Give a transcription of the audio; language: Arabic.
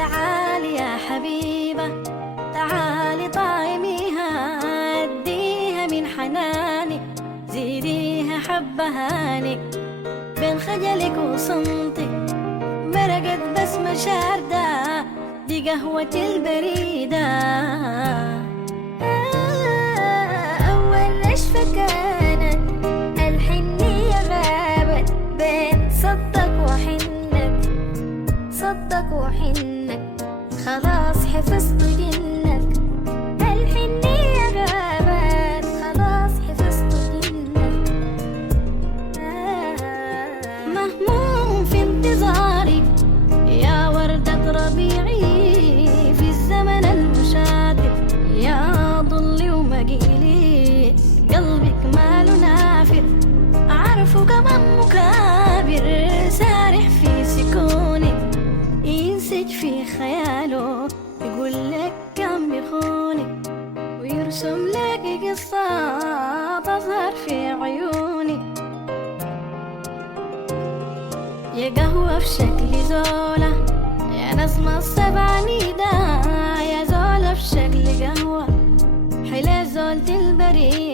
تعالي يا حبيبة تعالي طعميها، اديها من حنانك، زيديها حبة هانك، بين خجلك وصمتك مرقت بسمة شاردة، دي قهوة البريدة. أول نشفة كانت الحنية غابت بين صدك وحنك، صدك وحنك خلاص حفظت جنك، الحنية غابت خلاص حفظت جنك. مهموم في انتظارك يا وردة ربيعي، في الزمن المشاتت يا ضلي ومقيلي، قلبك ماله نافر عارفه كمان مكابر، سارح في سكونك ينسج في خياله، يقول لك كم بيخونك ويرسم لك قصة تظهر في عيونك. يا قهوة في شكل زولة يا نسمة السبع نيدا، يا زولة في شكل قهوة حلا زولة البريد.